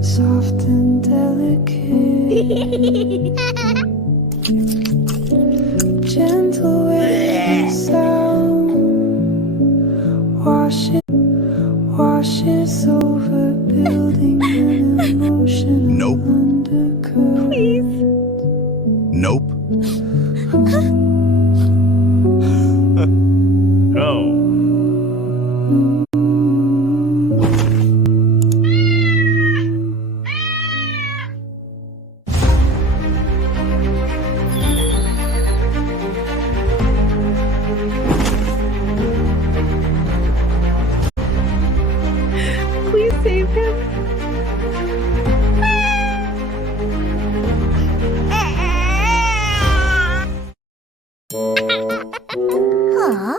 Soft and delicate, gentle wave sound washes over, building an emotional Nope. undercurrent. Please. Nope. Oh. Please save him. Huh?